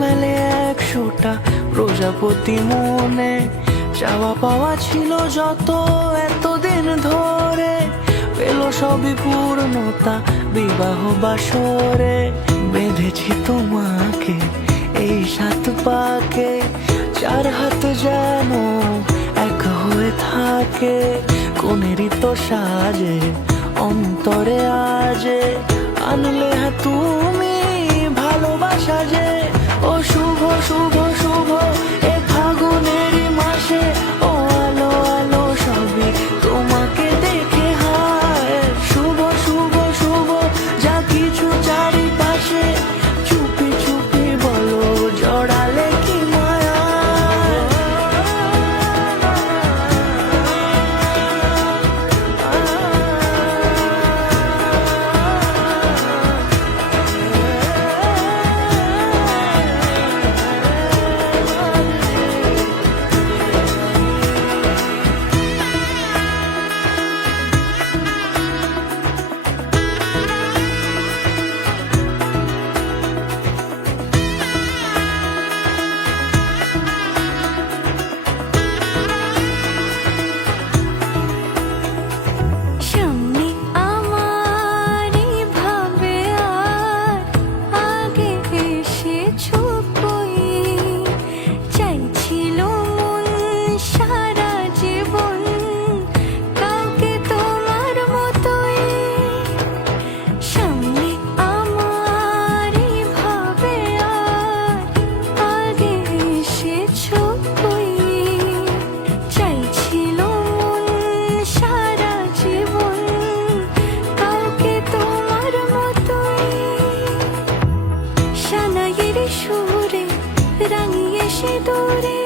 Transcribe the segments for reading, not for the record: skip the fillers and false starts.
মেলে 100টা প্রজাপতি মনে, চাওয়া পাওয়া ছিল যত এতদিন ধরে, পেল সবই পূর্ণতা বিবাহ বাসরে। বেঁধেছি তোমাকে এই 7 পাকে, 4 হাত যেন এক হয়ে থাকে। কোনেরই তো সাজে অন্তরে আজে, আনলে তুমি ভালোবাসা যে। ও শুভ শুভ শুভ এ ফাগুনেরই মাসে, ও আলো আলো সবই তোমাকে দেখে হায়। শুভ শুভ শুভ যা কিছু চারিপাশে, চুপি চুপি বলো জড়ালে কি মায়া। সামনে আমারই ভাবে আর আগে এসেছো কই, চাইছিল মন সারা জীবন কাউকে তোমার মতোই। সামনে আমারই ভাবে আর আগে এসেছো কই, চাইছিল মন সারা জীবন কাউকে তোমার মতোই। সানাইয়ের সুরে রাঙিয়ে সে দূরে,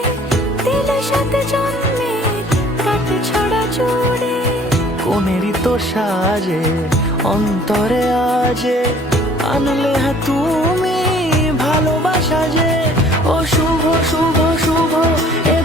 দিল 7 জন্মের কাট ছড়া জুড়ে। কোনেরই তো সাজে অন্তরে আজে, আনলে তুমি ভালোবাসা যে। ও শুভ শুভ শুভ এ